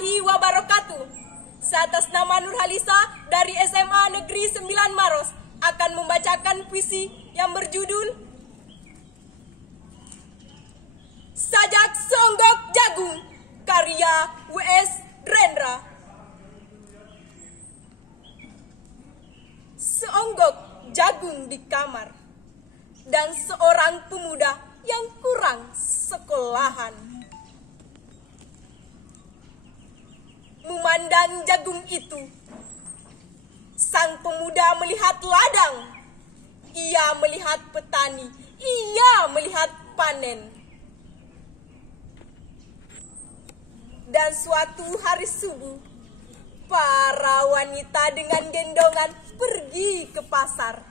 warahmatullahi wabarakatuh. Seatas nama Nurhalisa dari SMA Negeri 9 Maros akan membacakan puisi yang berjudul Sajak Seonggok Jagung, karya W.S. Rendra. Seonggok jagung di kamar, dan seorang pemuda yang kurang sekolahan memandang jagung itu. Sang pemuda melihat ladang, ia melihat petani, ia melihat panen. Dan suatu hari subuh, para wanita dengan gendongan pergi ke pasar.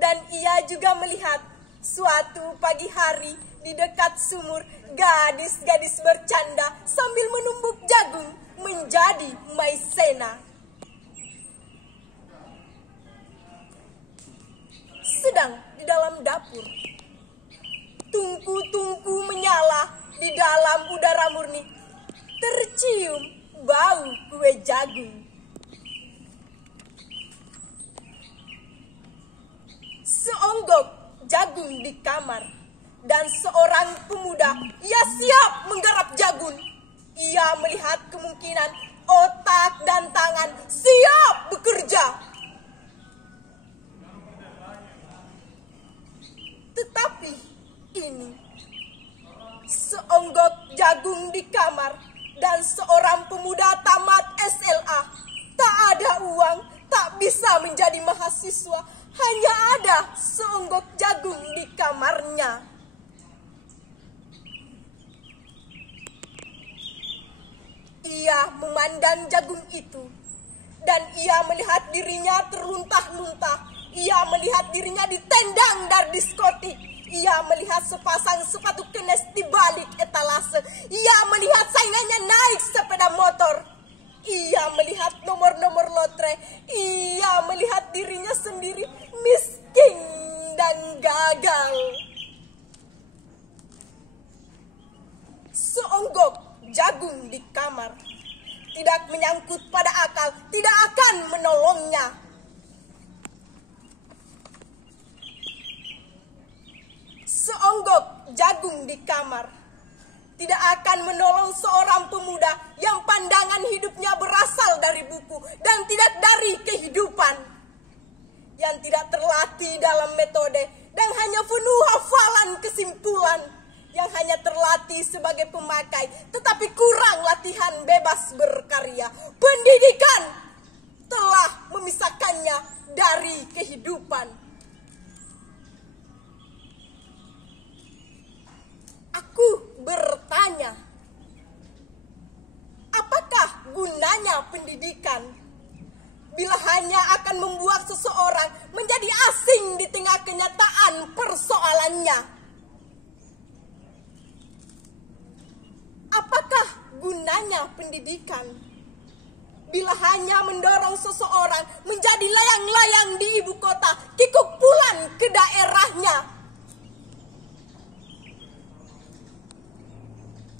Dan ia juga melihat suatu pagi hari di dekat sumur, gadis-gadis bercanda sambil menumbuk jagung menjadi maizena. Sedang di dalam dapur, tungku-tungku menyala di dalam udara murni, tercium bau kue jagung. Seonggok jagung di kamar, dan seorang pemuda ia siap menggarap jagung. Ia melihat kemungkinan otak dan tangan siap bekerja. Tetapi ini seonggok jagung di kamar dan seorang pemuda tamat SLA. Tak ada uang, tak bisa menjadi mahasiswa, hanya ada seonggok jagung di kamarnya. Ia memandang jagung itu, dan ia melihat dirinya terluntah-luntah. Ia melihat dirinya ditendang dari diskotik. Ia melihat sepasang sepatu kenes di balik etalase. Ia melihat saingannya naik sepeda motor. Ia melihat nomor-nomor lotre. Ia melihat dirinya sendiri miskin dan gagal. Seonggok jagung di kamar tidak menyangkut pada akal, tidak akan menolongnya. Seonggok jagung di kamar tidak akan menolong seorang pemuda yang pandangan hidupnya berasal dari buku dan tidak dari kehidupan, yang tidak terlatih dalam metode dan hanya penuh hafalan kesimpulan, yang hanya terlatih sebagai pemakai tetapi kurang latihan bebas berkarya. Pendidikan telah memisahkannya dari kehidupan. Aku bertanya, apakah gunanya pendidikan bila hanya akan membuat seseorang menjadi asing di tengah kenyataan persoalannya? Apakah gunanya pendidikan bila hanya mendorong seseorang menjadi layang-layang di ibu kota, kikuk pulang ke daerahnya?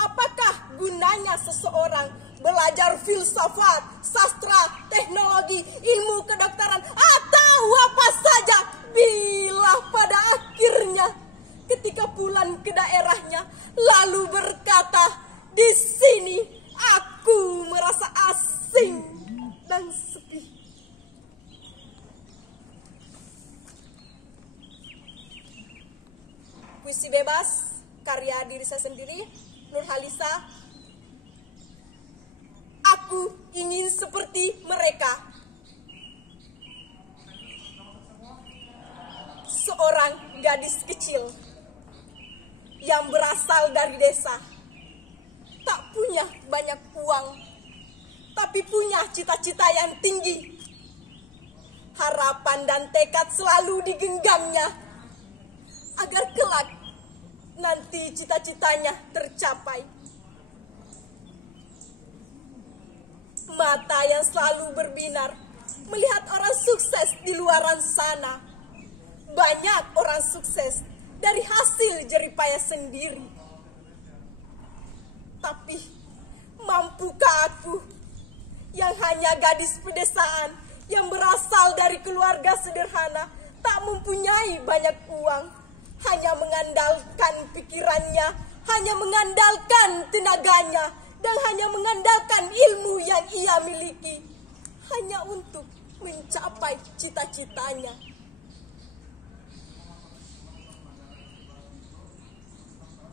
Apakah gunanya seseorang belajar filsafat, sastra, teknologi, ilmu kedokteran, atau apa saja bila pada akhirnya ketika pulang ke daerahnya lalu berkata, di sini aku merasa asing dan sepi. Puisi bebas, karya diri saya sendiri, Nurhalisa. Aku ingin seperti mereka. Seorang gadis kecil yang berasal dari desa, tak punya banyak uang, tapi punya cita-cita yang tinggi. Harapan dan tekad selalu digenggamnya agar kelak nanti cita-citanya tercapai. Mata yang selalu berbinar melihat orang sukses di luaran sana. Banyak orang sukses dari hasil jeripaya sendiri. Tapi mampukah aku yang hanya gadis pedesaan yang berasal dari keluarga sederhana, tak mempunyai banyak uang, hanya mengandalkan pikirannya, hanya mengandalkan tenaganya, dan hanya mengandalkan ilmu yang ia miliki, hanya untuk mencapai cita-citanya.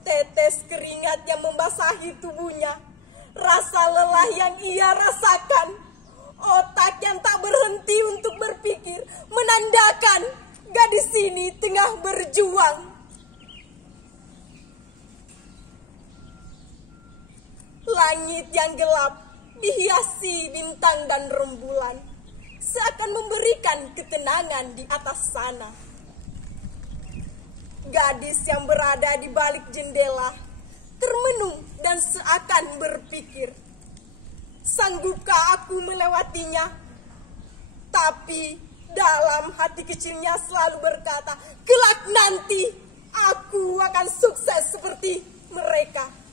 Tetes keringat yang membasahi tubuhnya, rasa lelah yang ia rasakan, otak yang tak berhenti untuk berpikir, menandakan gadis ini tengah berjuang. Langit yang gelap dihiasi bintang dan rembulan, seakan memberikan ketenangan di atas sana. Gadis yang berada di balik jendela termenung dan seakan berpikir, sanggupkah aku melewatinya? Tapi dalam hati kecilnya selalu berkata, kelak nanti aku akan sukses seperti mereka.